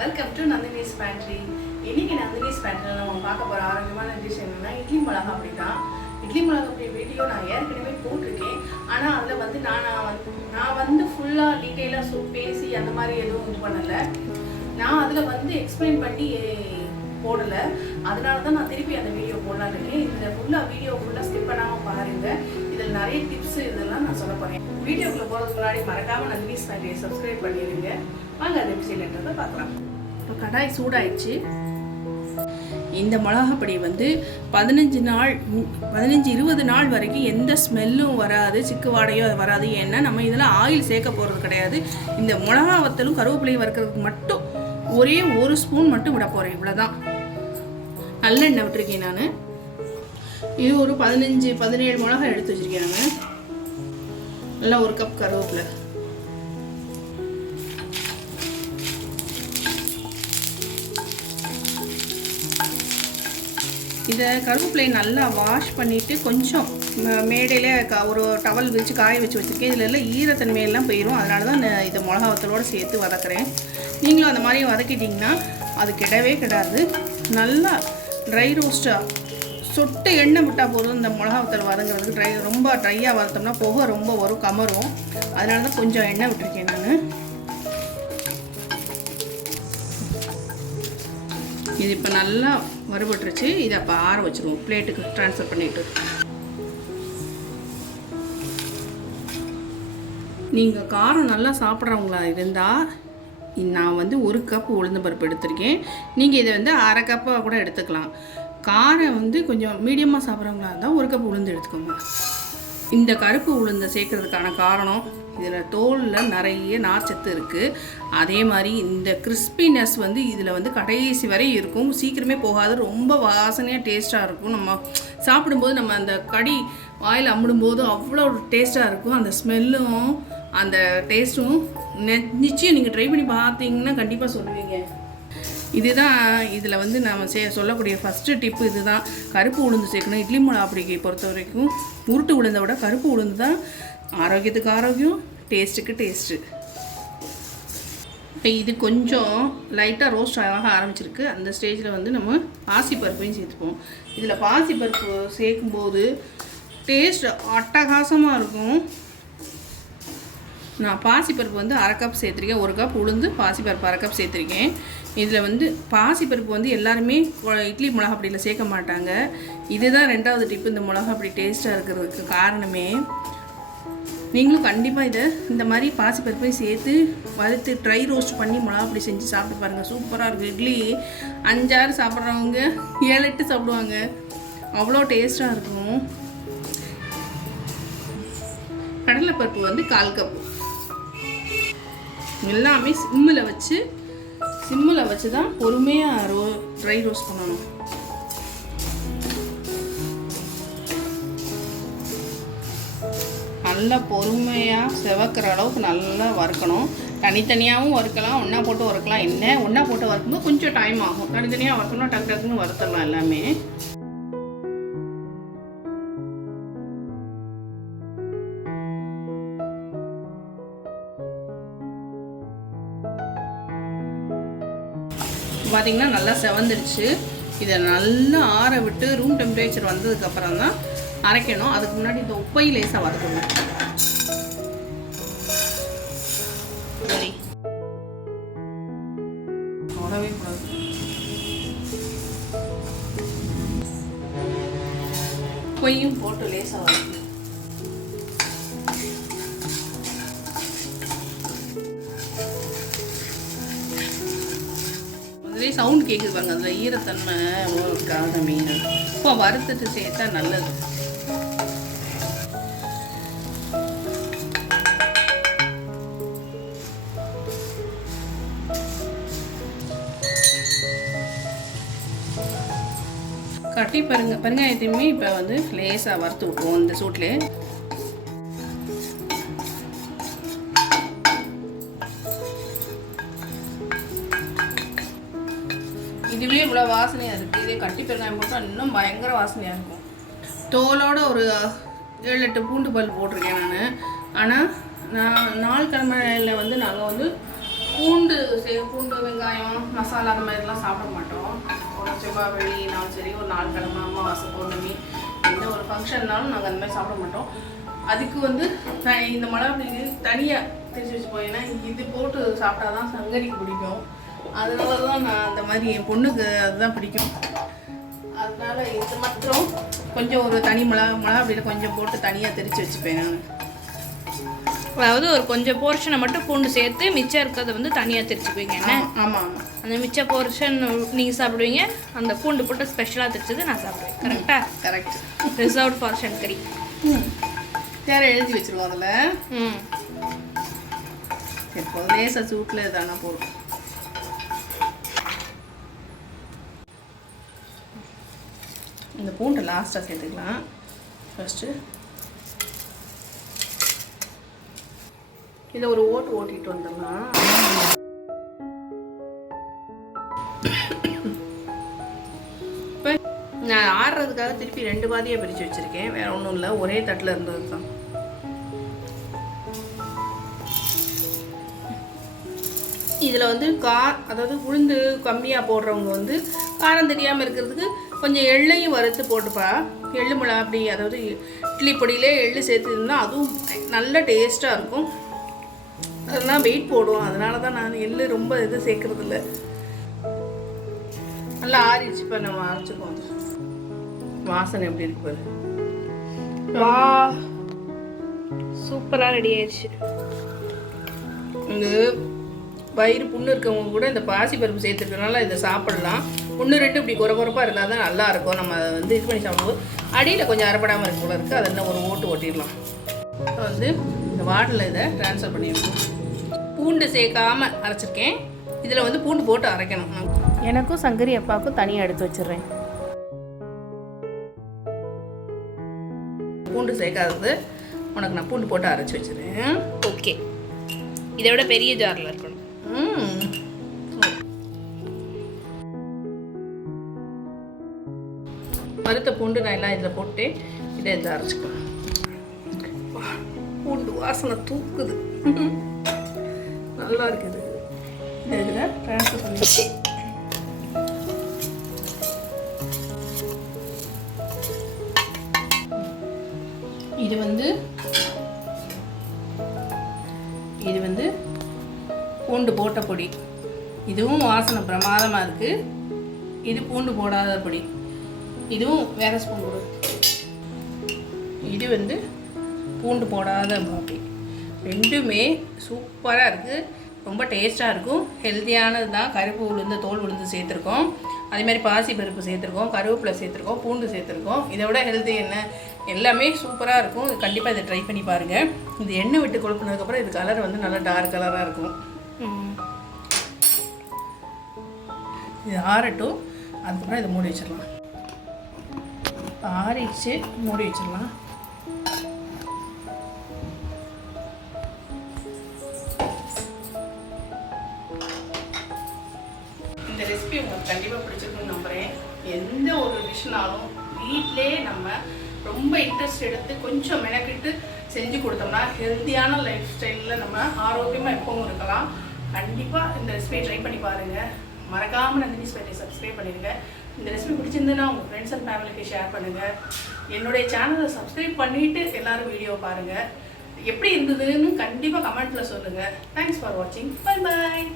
Welcome to Nandini's pantry. இன்னைக்கு நந்தினிஸ் பேண்ட்ரியில் நம்ம பார்க்க போகிற ஆரோக்கியமான டிஷ் என்னன்னா இட்லி மிளகா அப்படி தான். இட்லி மிளகா அப்படி வீடியோ நான் ஏற்கனவே போட்டிருக்கேன். ஆனால் அதில் வந்து நான் வந்து ஃபுல்லாக டீட்டெயிலாக பேசி அந்த மாதிரி எதுவும் இது பண்ணலை. நான் அதில் வந்து எக்ஸ்பிளைன் பண்ணி போடலை. அதனால தான் நான் திருப்பி அந்த வீடியோ போடலான்னு இருக்கேன். இதில் வீடியோ ஃபுல்லாக ஸ்கிப் பண்ணாமல் பாருங்கள். இதில் நிறைய டிப்ஸ் இதெல்லாம் நான் சொல்ல போகிறேன். வீடியோக்குள்ளே போகிறதுக்கு முன்னாடி மறக்காமல் நந்தினிஸ் பேண்ட்ரியை சப்ஸ்கிரைப் பண்ணிடுங்க. வாங்க அது எப்படி செய்யலன்றதை பார்க்கலாம். இப்போ கடாய் சூடாயிடுச்சு. இந்த மிளகாப்பொடி வந்து 15-20 நாள் வரைக்கும் எந்த ஸ்மெல்லும் வராது, சிக்கு வாடையோ வராது. ஏன்னா நம்ம இதில் ஆயில் சேர்க்க போகிறது கிடையாது. இந்த மிளகா வத்தலும் கருவேப்பிலையும் வறுக்கிறதுக்கு மட்டும் ஒரே 1 ஸ்பூன் மட்டும் விட போகிறேன். இவ்வளோதான். நல்லெண்ணெய் விட்டுருக்கேன் நான். இது ஒரு 15-17 மிளகா எடுத்து வச்சுருக்கேன் நான். நல்லா 1 கப் கருவேப்பிலை. இதை கருவேப்பிலையை நல்லா வாஷ் பண்ணிவிட்டு கொஞ்சம் மேடையில் ஒரு டவல் வச்சு காய வச்சுருக்கேன். இதில் எல்லாம் ஈரத்தன்மையெல்லாம் போயிடும். அதனால தான் இதை மிளகா வத்தலோடு சேர்த்து வதக்குறேன். நீங்களும் அந்த மாதிரி வதக்கிட்டிங்கன்னா அது கிடவே கிடாது. நல்லா ட்ரை ரோஸ்ட்டாக சொட்டு எண்ணெய் விட்டால் போதும். இந்த மிளகா வத்தல் வதங்குறதுக்கு ரொம்ப ட்ரையாக வறுத்தோம்னா புகை ரொம்ப வரும், கமரும். அதனால தான் கொஞ்சம் எண்ணெய் விட்டுருக்கேன் நான். இது இப்போ நல்லா வறுபட்டுருச்சு. இதை அப்போ ஆற வச்சுருவோம். பிளேட்டுக்கு ட்ரான்ஸ்ஃபர் பண்ணிவிட்டு. நீங்கள் காரம் நல்லா சாப்பிட்றவங்களா இருந்தால் நான் வந்து 1 கப் உளுந்து பருப்பு எடுத்திருக்கேன். நீங்கள் இதை வந்து 1/2 கப்பாக கூட எடுத்துக்கலாம். காரம் வந்து கொஞ்சம் மீடியமாக சாப்பிட்றவங்களா இருந்தால் 1 கப் உளுந்து எடுத்துக்கோங்க. இந்த கருப்பு உளுந்தை சேர்க்கறதுக்கான காரணம், இதில் தோலில் நிறைய நார்ச்சத்து இருக்குது. அதே மாதிரி இந்த கிறிஸ்பினஸ் வந்து இதில் வந்து கடைசி வரை இருக்கும். சீக்கிரமே போகாது. ரொம்ப வாசனையாக டேஸ்ட்டாக இருக்கும். நம்ம சாப்பிடும்போது நம்ம அந்த கடி வாயில் அம்பிடும்போது அவ்வளோ டேஸ்ட்டாக இருக்கும். அந்த ஸ்மெல்லும் அந்த டேஸ்ட்டும் நிச்சயம் நீங்கள் ட்ரை பண்ணி பார்த்தீங்கன்னா கண்டிப்பாக சொல்லுவீங்க. இதுதான் இதில் வந்து நம்ம சொல்லக்கூடிய ஃபஸ்ட்டு டிப்பு. இதுதான், கருப்பு உளுந்து சேர்க்கணும். இட்லி மிளகாப்பொடியை பொறுத்த வரைக்கும் உருட்டு உளுந்தை விட கருப்பு உளுந்து தான் ஆரோக்கியத்துக்கு ஆரோக்கியம், டேஸ்ட்டுக்கு டேஸ்ட்டு. இப்போ இது கொஞ்சம் லைட்டாக ரோஸ்ட் ஆக ஆரம்பிச்சிருக்கு. அந்த ஸ்டேஜில் வந்து நம்ம பாசிப்பருப்பையும் சேர்த்துப்போம். இதில் பாசிப்பருப்பு சேர்க்கும்போது டேஸ்ட் அட்டகாசமாக இருக்கும். நான் பாசிப்பருப்பு வந்து 1/2 கப் சேர்த்துருக்கேன். 1 கப் உளுந்து, பாசிப்பருப்பு 1/2 கப் சேர்த்துருக்கேன். இதில் வந்து பாசிப்பருப்பு வந்து எல்லாருமே இட்லி மிளகாப்பொடியில் சேர்க்க மாட்டாங்க. இதுதான் 2வது டிப்பு. இந்த மிளகாப்பொடி டேஸ்ட்டாக இருக்கிறதுக்கு காரணமே. நீங்களும் கண்டிப்பாக இதை இந்த மாதிரி பாசிப்பருப்பையும் சேர்த்து வறுத்து ட்ரை ரோஸ்ட் பண்ணி மிளகாப்பொடி செஞ்சு சாப்பிட்டு பாருங்கள். சூப்பராக இருக்குது. இட்லி 5-6 சாப்பிட்றவங்க 7-8 சாப்பிடுவாங்க. அவ்வளோ டேஸ்ட்டாக இருக்கும். கடலைப்பருப்பு வந்து 1/4 கப்பு. எல்லாமே சிம்மில் வச்சு தான் பொறுமையாக ட்ரை ரோஸ்ட் பண்ணணும். நல்லா பொறுமையாக செவக்கிற அளவுக்கு நல்லா வறுக்கணும். தனித்தனியாகவும் வறுக்கலாம், ஒன்றா போட்டு வறுக்கலாம். என்ன ஒன்றா போட்டு வறுக்கும்போது கொஞ்சம் டைம் ஆகும். தனித்தனியாக வறுக்கணும், டக்கு டக்குன்னு வறுத்துடலாம் எல்லாமே. பார்த்திங்கன்னா நல்லா செவந்துடுச்சு. இதை நல்லா ஆற விட்டு ரூம் டெம்பரேச்சர் வந்ததுக்கப்புறம் தான் அரைக்கணும். அதுக்கு முன்னாடி இந்த உப்பை லேசாக வதக்கணும். சரி, போடவே கூடாது. உப்பையும் போட்டு லேசாக வதக்கணும். அதுலேயே சவுண்ட் கேட்குது பாருங்க. அதில் ஈரத்தன்மை இருக்காத மீன். இப்போ வறுத்துட்டு சேர்த்தா நல்லது. கட்டி பெருங்காயத்தையுமே இப்போ வந்து லேசாக வறுத்து விட்டுருவோம் இந்த சூட்லேயே. இதுவே இவ்வளோ வாசனையாக இருக்குது. இதே கட்டி பெருங்காயம் போட்டால் இன்னும் பயங்கர வாசனையாக இருக்கும். தோலோட ஒரு 7-8 பூண்டு பல் போட்டிருக்கேன் நான். ஆனால் நான் 4 கிழமையில் வந்து நாங்கள் வந்து பூண்டு வெங்காயம் மசாலா அந்த மாதிரிலாம் சாப்பிட மாட்டோம். ஒரு செவ்வாய் வெள்ளினாலும் சரி, ஒரு 4 கிழமை அமாவாசை பௌர்ணமி எந்த ஒரு ஃபங்க்ஷன்னாலும் நாங்கள் அந்த மாதிரி சாப்பிட மாட்டோம். அதுக்கு வந்து இந்த மிளகாய் தனியாக திரிச்சு வச்சுப்போம். ஏன்னா இது போட்டு சாப்பிட்டா தான் சங்கரிக்கு பிடிக்கும். அதனால தான் நான் அந்த மாதிரி என் பொண்ணுக்கு அதுதான் பிடிக்கும். அதனால இது மட்டும் கொஞ்சம் ஒரு தனி மிளகா அப்படியே கொஞ்சம் போட்டு தனியாக திரிச்சு வச்சுப்பேன் நான். அதாவது ஒரு கொஞ்சம் போர்ஷனை மட்டும் பூண்டு சேர்த்து மிச்சம் இருக்கிறத வந்து தனியாக திரிச்சுக்குவீங்க என்ன? ஆமாம். அந்த மிச்ச போர்ஷன் நீங்கள் சாப்பிடுவீங்க, அந்த பூண்டு போட்டு ஸ்பெஷலாக திரிச்சது நான் சாப்பிடுவேன். கரெக்டாக? கரெக்ட். Reserved for Sankari. யாரை எழுதி வச்சுருவோம் அதில். இப்போ லேசாக சூட்டில் தானே போடும். இந்த பூண்டை லாஸ்ட்டாக சேர்த்துக்கலாம். ஃபஸ்ட்டு இதை ஒரு ஓட்டிட்டு வந்துடலாம். இப்போ நான் ஆடுறதுக்காக திருப்பி 2 பாதியாக பிரித்து வச்சுருக்கேன். வேறு ஒன்றும் இல்லை, ஒரே தட்டில் இருந்தது தான். இதில் வந்து அதாவது உளுந்து கம்மியாக போடுறவங்க வந்து காரம் தெரியாமல் இருக்கிறதுக்கு கொஞ்சம் எள்ளையும் வறுத்து போட்டுப்பா. எள்ளு மிளகா அப்படி, அதாவது இட்லி பொடியிலே எள்ளு சேர்த்துருந்தா அதுவும் நல்ல டேஸ்ட்டாக இருக்கும். அதெல்லாம் வெயிட் போடுவோம். அதனால தான் நான் எள்ளு ரொம்ப இது சேர்க்கறது இல்லை. நல்லா ஆறிடுச்சு. இப்போ நம்ம அரைச்சிக்குவோம். வாசனை எப்படி இருக்கு பாரு. வா, சூப்பராக ரெடி ஆயிடுச்சு. இந்த வயிறு புண்ணு இருக்கவங்க கூட இந்த பாசி பருப்பு சேர்த்துக்கிறதுனால இதை சாப்பிடலாம். 1-2 இப்படி குறைப்பாக இருந்தால் தான் நல்லா இருக்கும். நம்ம வந்து இது பண்ணி சாப்பிடும்போது அடியில் கொஞ்சம் அரைப்படாமல் இருக்க போல இருக்குது. அதை இன்னும் ஒரு ஓட்டிடலாம். அப்புறம் வந்து இந்த வாட்டில் இதை ட்ரான்ஸ்ஃபர் பண்ணிடணும். பூண்டு சேர்க்காமல் அரைச்சிருக்கேன். இதில் வந்து பூண்டு போட்டு அரைக்கணும். எனக்கும் சங்கரி அப்பாவுக்கும் தனியாக எடுத்து வச்சிடுறேன். பூண்டு சேர்க்காதது உனக்கு நான் பூண்டு போட்டு அரைச்சி வச்சிடுறேன். ஓகே, இதை விட பெரிய ஜாரில் இருக்கணும். வறுத்த பூண்டு நான் எல்லாம் இதில் போட்டு இதை இதில் அரைச்சிக்கலாம். பூண்டு வாசனை தூக்குது. நல்லா இருக்குது. இதை இதில் ட்ரான்ஸ்ஃபர் பண்ணிடுச்சு. இது வந்து பூண்டு போட்ட பொடி. இதுவும் வாசனை பிரமாதமாக இருக்குது. இது பூண்டு போடாத பொடி. இதுவும் வேறு ஸ்பூன் போடு. இது வந்து பூண்டு போடாத பொடி. ரெண்டுமே சூப்பராக இருக்குது. ரொம்ப டேஸ்ட்டாக இருக்கும். ஹெல்த்தியானது தான். கருப்பு உளுந்து, தோல் உளுந்து சேர்த்துருக்கோம். அதேமாதிரி பாசி பருப்பு சேர்த்துருக்கோம், கருவேப்பிலை சேர்த்துருக்கோம், பூண்டு சேர்த்துருக்கோம். இதை விட ஹெல்த்தி என்ன, எல்லாமே சூப்பராக இருக்கும். இது கண்டிப்பாக இதை ட்ரை பண்ணி பாருங்கள். இது எண்ணெய் விட்டு கொழுப்புனதுக்கப்புறம் இது கலர் வந்து நல்லா டார்க் கலராக இருக்கும். இது ஆறட்டும். அதுக்கப்புறம் இதை மூடி வச்சிடலாம். ஆறிச்சு மூடி வச்சிடலாம். இந்த ரெசிபி உங்களுக்கு கண்டிப்பாக பிடிச்சிருக்குன்னு நம்புகிறேன். எந்த ஒரு டிஷ்னாலும் வீட்டிலே நம்ம ரொம்ப இன்ட்ரெஸ்ட் எடுத்து கொஞ்சம் மெனக்கிட்டு செஞ்சு கொடுத்தோம்னா ஹெல்த்தியான லைஃப் ஸ்டைலில் நம்ம ஆரோக்கியமாக எப்பவும் இருக்கலாம். கண்டிப்பாக இந்த ரெசிபியை ட்ரை பண்ணி பாருங்கள். மறக்காமல் நந்தினி ஸ்பெஷலை சப்ஸ்கிரைப் பண்ணிடுங்க. இந்த ரெசிபி பிடிச்சிருந்துன்னா உங்கள் ஃப்ரெண்ட்ஸ் அண்ட் ஃபேமிலிக்கு ஷேர் பண்ணுங்கள். என்னுடைய சேனலை சப்ஸ்கிரைப் பண்ணிவிட்டு எல்லோரும் வீடியோ பாருங்கள். எப்படி இருந்ததுன்னு கண்டிப்பாக கமெண்ட்டில் சொல்லுங்கள். தேங்க்ஸ் ஃபார் வாட்சிங். Bye bye.